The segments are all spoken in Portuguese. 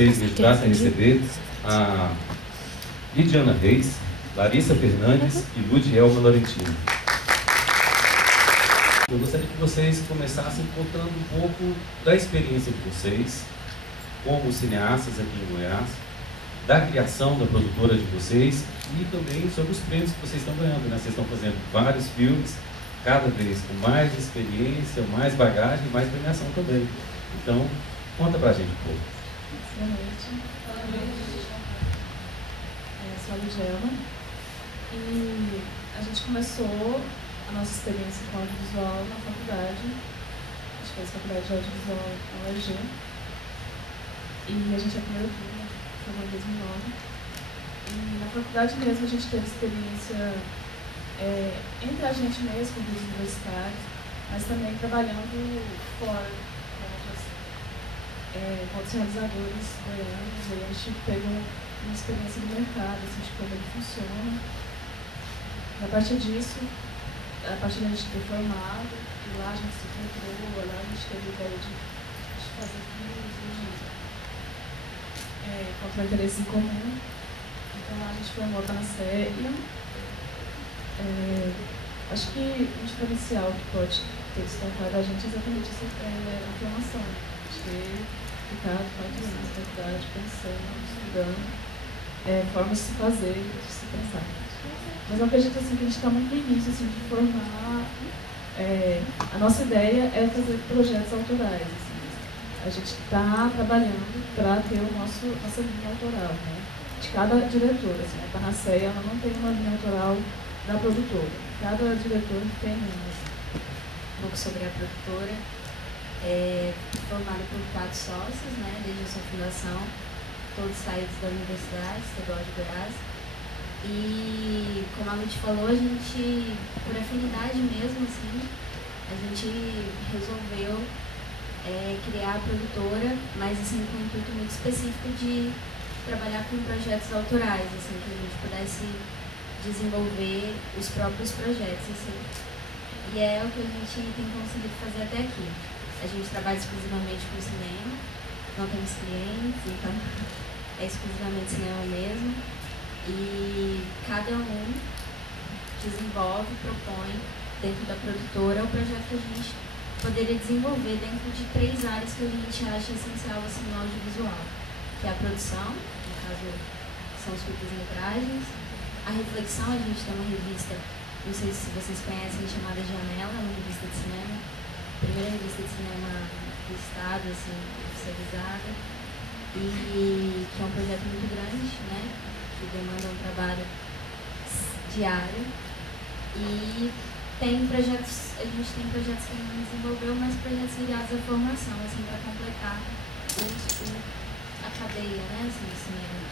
vocês me ajudassem a receber a Lidiana Reis, Larissa Fernandes e Ludielma Laurentino. Eu gostaria que vocês começassem contando um pouco da experiência de vocês como cineastas aqui em Goiás, da criação da produtora de vocês e também sobre os prêmios que vocês estão ganhando, né? Vocês estão fazendo vários filmes, cada vez com mais experiência, mais bagagem e mais premiação também. Então, conta pra gente um pouco. Boa noite. Eu sou a Lidiana e a gente começou a nossa experiência com audiovisual na faculdade. A gente fez faculdade de audiovisual na UEG e a gente é a primeira turma, formou em 2009. E na faculdade mesmo a gente teve experiência entre a gente mesmo, com os universitários, mas também trabalhando fora com outros realizadores goianos. E a gente pegou uma experiência do mercado, assim, de como ele funciona. A partir disso, a partir da gente ter formado, e lá a gente se encontrou, lá a gente teve a ideia de fazer filmes, encontrou interesse em comum. Então lá a gente formou a Panaceia. Acho que um diferencial que pode ter destacado a gente é exatamente essa a formação. A gente ter ficado 4 anos na faculdade pensando, estudando, formas de se fazer, de se pensar. Mas eu acredito assim, que a gente está muito no início assim, de formar. A nossa ideia é fazer projetos autorais. Assim. A gente está trabalhando para ter nossa linha autoral, né? De cada diretor. Assim, a Panaceia ela não tem uma linha autoral da produtora. Cada diretor tem uma. Um pouco sobre a produtora. Formada por 4 sócios, né, desde a sua fundação, todos saídos da Universidade Estadual de Goiás. E, como a Lud falou, a gente, por afinidade mesmo, assim, a gente resolveu criar a produtora, mas assim, com um intuito muito específico de trabalhar com projetos autorais, assim, que a gente pudesse desenvolver os próprios projetos, assim. E é o que a gente tem conseguido fazer até aqui. A gente trabalha exclusivamente com cinema, não temos clientes, então é exclusivamente cinema mesmo. E cada um desenvolve, propõe dentro da produtora o projeto que a gente poderia desenvolver dentro de 3 áreas que a gente acha essencial assim, no audiovisual, que é a produção, no caso são os curtas-metragens, a reflexão. A gente tem uma revista, não sei se vocês conhecem, chamada Janela, uma revista de cinema, a primeira revista de cinema do estado, assim, oficializada, e que é um projeto muito grande, né, que demanda um trabalho diário. E tem projetos, a gente tem projetos que a gente desenvolveu, mas projetos ligados à formação, assim, para completar a cadeia, né, assim, do cinema,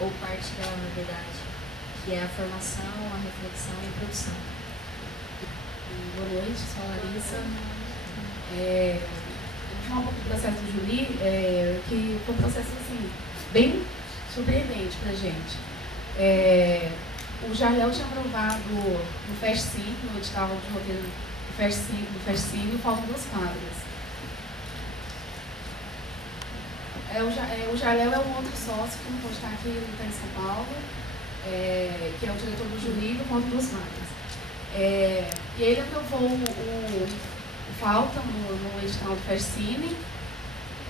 ou parte dela, na verdade, que é a formação, a reflexão e a produção. Boa noite, sou a Larissa. Vou falar um pouco do processo do Juli, que foi um processo assim, bem surpreendente pra gente. O Jarléu tinha aprovado no FEST-CINE, no edital de roteiro do FEST-CINE, faltam 2 quadras. O Jarléu é um outro sócio que não pode estar aqui, ele está em São Paulo, que é o diretor do Juli, do faltam 2 quadras. E ele aprovou o Falta no edital do FEST-CINE,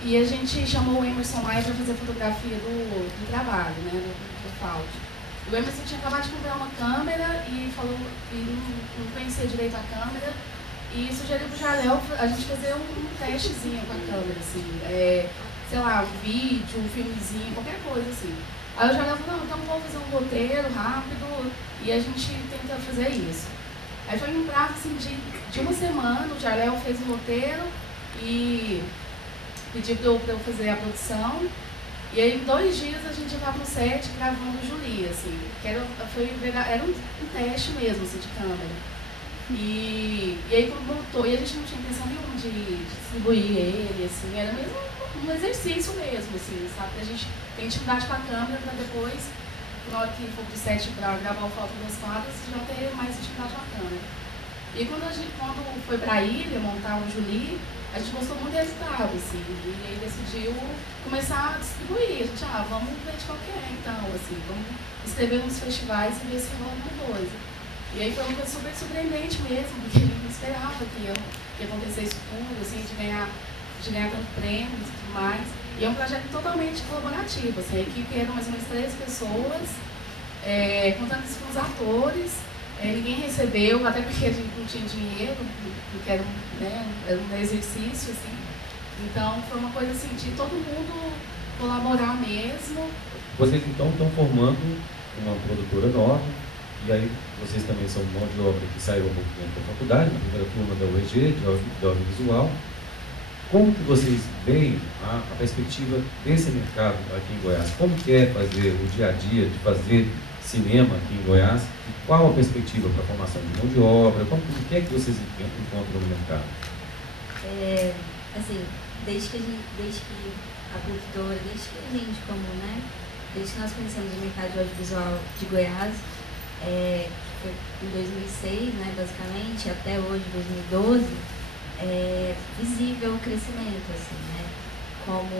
e a gente chamou o Emerson Maia para fazer fotografia do trabalho, né, do Falta. O Emerson tinha acabado de comprar uma câmera e falou que não conhecia direito a câmera, e sugeriu para o Jarléu a gente fazer um testezinho com a câmera, assim, sei lá, um vídeo, um filmezinho, qualquer coisa assim. Aí o Jarléu falou, não, então vamos fazer um roteiro rápido e a gente tenta fazer isso. Aí foi um prazo assim, de 1 semana, o Jarléu fez o roteiro e pediu para eu fazer a produção. E aí, em 2 dias, a gente já estava no set gravando o Juli, assim, que era um teste mesmo, assim, de câmera. E aí, quando voltou, e a gente não tinha intenção nenhuma de distribuir ele, assim, era mesmo um exercício mesmo, assim, sabe? A gente tem intimidade com a câmera para depois, na hora que for pro set para gravar o Falta 2 quadras, já ter mais intimidade com a câmera. E quando foi para a ilha montar o Juli, a gente gostou muito do resultado, assim, e aí decidiu começar a distribuir. A gente, vamos ver de qualquer, então, assim, vamos escrever nos festivais e ver se rola alguma coisa. E aí foi uma coisa super surpreendente mesmo, porque a gente não esperava que ia acontecer isso tudo, assim, de ganhar tanto prêmios e tudo mais. E é um projeto totalmente colaborativo, assim, a equipe era mais ou menos 3 pessoas, contando isso com os atores. Ninguém recebeu, até porque a gente não tinha dinheiro, porque era um exercício, assim. Então foi uma coisa assim, de todo mundo colaborar mesmo. Vocês então estão formando uma produtora nova, e aí vocês também são mão de obra que saiu há pouco tempo da faculdade, na primeira turma da UEG, de audiovisual. Como que vocês veem a perspectiva desse mercado aqui em Goiás? Como que é fazer o dia a dia de fazer cinema aqui em Goiás? E qual a perspectiva para a formação de mão de obra? O que é que vocês encontram no mercado? Assim, desde que a produtora, desde que a gente desde que nós conhecemos o mercado de audiovisual de Goiás, foi em 2006, né, basicamente, até hoje, 2012, é visível o crescimento, assim, né, como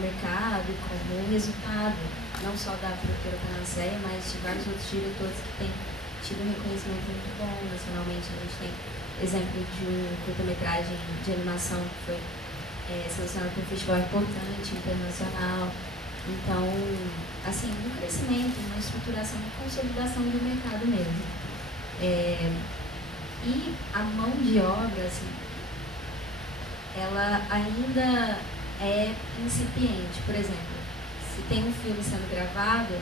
mercado, como resultado, não só da produtora Panaceia, mas de vários outros diretores que têm tido um reconhecimento muito bom nacionalmente. A gente tem exemplo de um curta-metragem de animação que foi selecionado para um festival importante, internacional. Então, assim, um crescimento, uma estruturação, uma consolidação do mercado mesmo. E a mão de obra, assim, ela ainda é incipiente. Por exemplo, se tem um filme sendo gravado,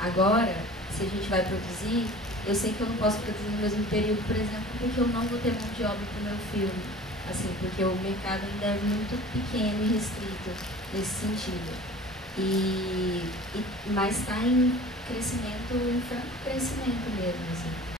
agora, se a gente vai produzir, eu sei que eu não posso produzir no mesmo período, por exemplo, porque eu não vou ter mão de obra para o meu filme. Assim, porque o mercado ainda é muito pequeno e restrito nesse sentido. Mas está em crescimento, em franco crescimento mesmo, assim.